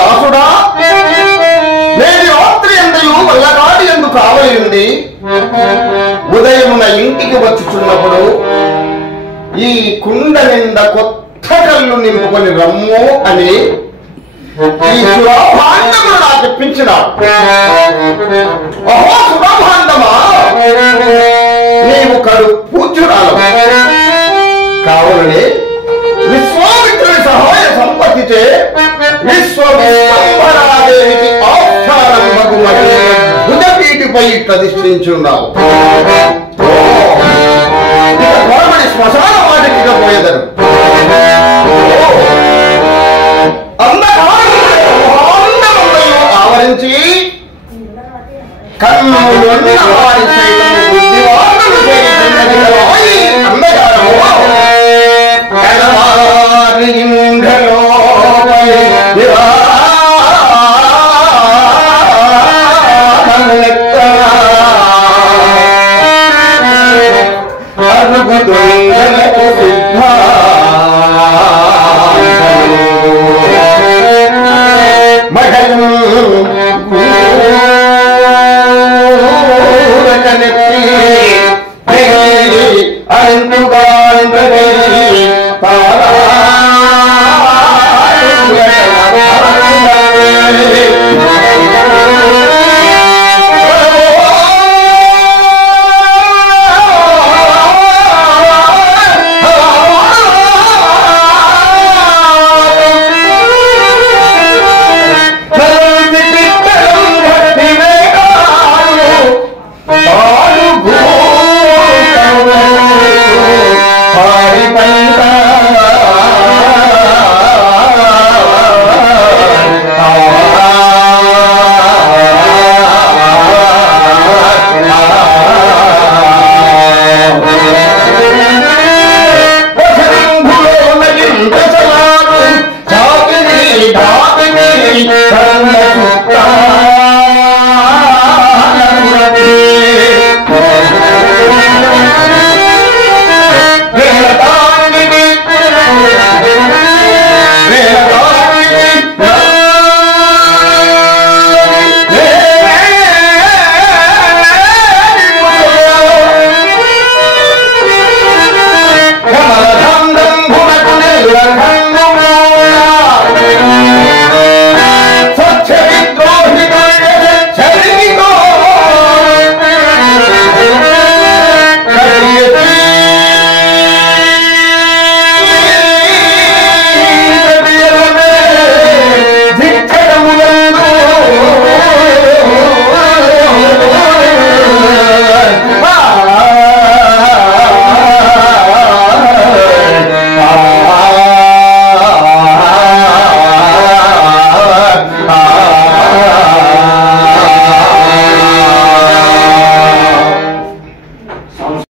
దాసుడా, నేను రాత్రి ఎందయు వల్లగాడి ఎందు కావలి ఉంది ఉదయమున ఇంటికి వచ్చుచున్నప్పుడు ఈ కుండ నిండా కొత్త కళ్ళు నింపుకొని రమ్ము అని ఈ సురాభాండమును నాకు ఇప్పించినాడు. అహో సురాభాండమా, నీవు కడు పూజ్యురాలు కావాలని విశ్వామిత్రుని సహాయ సంపత్తితే విశ్వవిశ్వంభరాదేవికి ఆస్థానమగు భుజపీఠిపై ప్రతిష్ఠించున్నావు. త్వరమని శ్మశాన వాటికి పోయేదరు. ఆవరించి కన్నులున్న వారి సైతం బుద్ధివాదులు చేయుచున్నది కదా ఈ అందగారము.